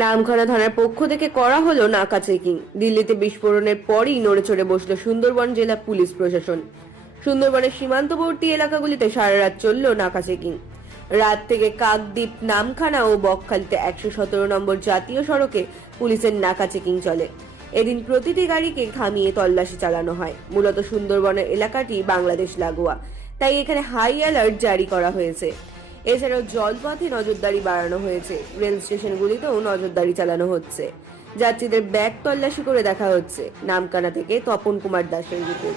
নামখানা থানার পক্ষ থেকে করা হলো নাকা চেকিং। দিল্লিতে বিস্ফোরণের পরই নড়ে চড়ে বসল সুন্দরবন জেলা পুলিশ প্রশাসন। সুন্দরবনের সীমান্তবর্তী এলাকাগুলিতে সারা রাত চলল নাকা চেকিং। রাত থেকে কাকদ্বীপ, নামখানা ও বকখালিতে একশো সতেরো নম্বর জাতীয় সড়কে পুলিশের নাকা চেকিং চলে। এদিন প্রতিটি গাড়িকে থামিয়ে তল্লাশি চালানো হয়। মূলত সুন্দরবনের এলাকাটি বাংলাদেশ লাগোয়া। তাই এখানে হাই অ্যালার্ট জারি করা হয়েছে। এছাড়াও জলপথে নজরদারি বাড়ানো হয়েছে। রেল স্টেশনগুলিতেও নজরদারি চালানো হচ্ছে। যাত্রীদের ব্যাগ তল্লাশি করে দেখা হচ্ছে। নামকানা থেকে তপন কুমার দাসের রিপোর্ট।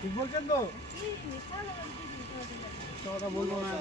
ঠিক বলছেন তো? কথা বলব না